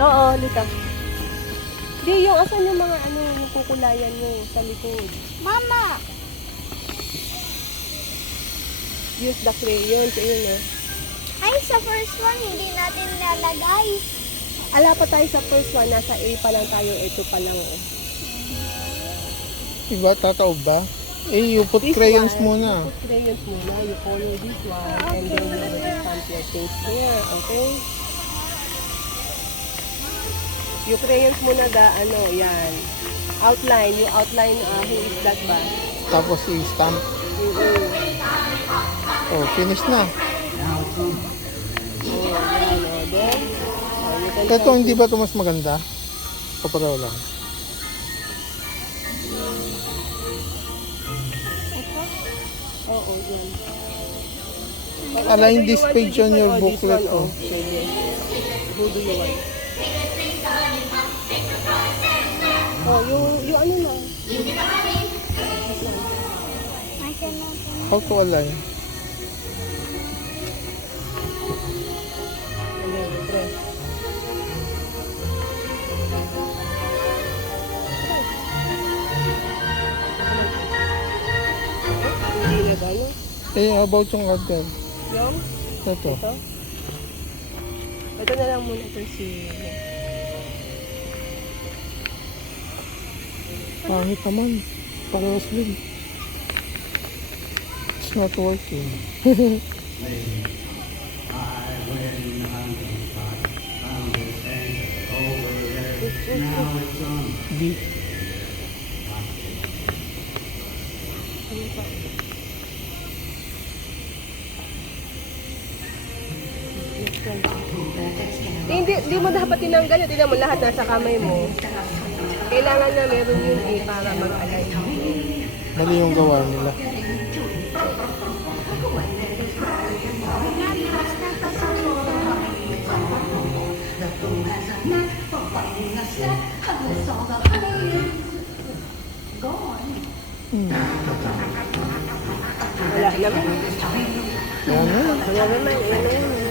Oo, lika. Di, yung asan yung mga ano, yung kukulayan mo sa likod. Mama! Use the crayons, ayun na. Ay, sa first one, hindi natin nalagay. Ala pa tayo sa first one, nasa A pa lang tayo, A2 pa lang eh. Iba, tataob ba? Eh, you put This crayons one, muna. You put crayons muna, you color this one, and then you will stamp your things here, okay? Yung crayons muna ano, yan. Outline, yung outline, who is that ba? Tapos i-stamp. Oh, finish na. Oh, yan, oh, then, you can Ito, hindi ba ito mas maganda? Kaparaw lang. Oo, yun. Align this page on your This booklet. one, Oh. sige. Who do you want? Oh, yung ano lang. How to align? Press. Hindi na ba, no? Eh, how about yung other? Yung? Ito. Ito? Ito na lang muna ito si... Pangit naman. Parehas din. It's not working. B. Hindi mo dapat tinanggal yun. Tingnan mo lahat nasa kamay mo. Kailangan na meron yun eh para mag-align. Mali yung gawa nila. Wala naman. Ayan na. Wala naman. Wala naman.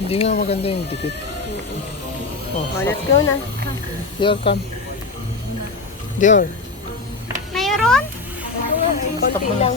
Hindi nga maganda yung dikit. Oh, Oh, let's go na. Dior, come. Dior. Mayroon? Konti lang.